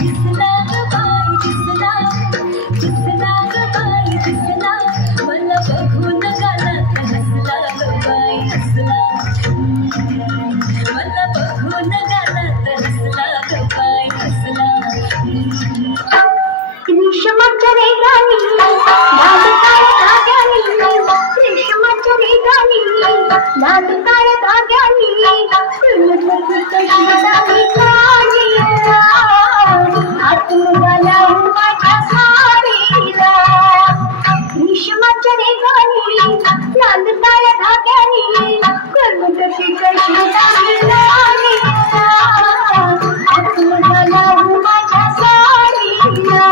दिसला ग बाई दिसला, दिसला ग बाई दिसला, मला बघून गालात हसला ग बाई हसला. मला बघून गालात हसला ग बाई हसला. रेशमाच्या रेगानी लाल काळ्या धाग्यानी, रेशमाच्या रेगानी लाल काळ्या धाग्यानी, फुलझडी कशी झाली काळीला, आतुरला माझ्या साडीला. रेशमाच्या रेगानी लाल काळ्या धाग्यानी, फुलझडी कशी झाली काळीला, आतुरला माझ्या साडीला.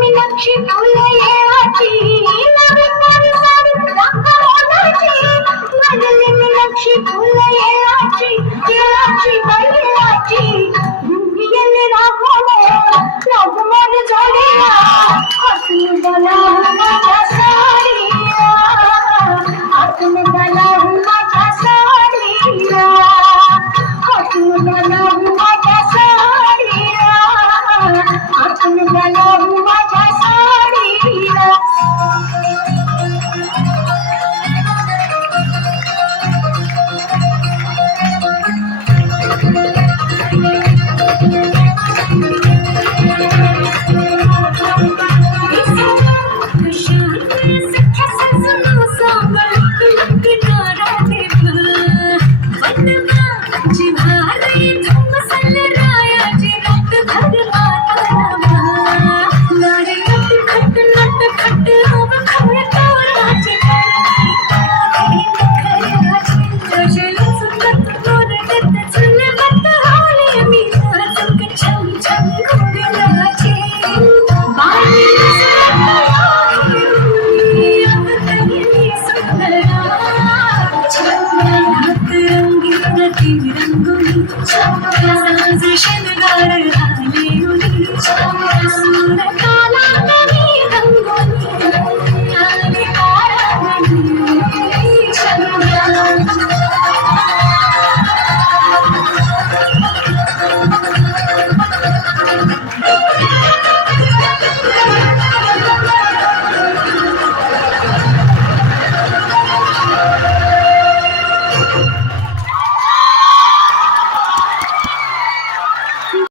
मीनाक्षी फुले येवाची, मीनाक्षी फुले येवाची, येवाची बैलाची गेले राघुमर जोडीला, हातून गला माझ्या साडीला, हातून गला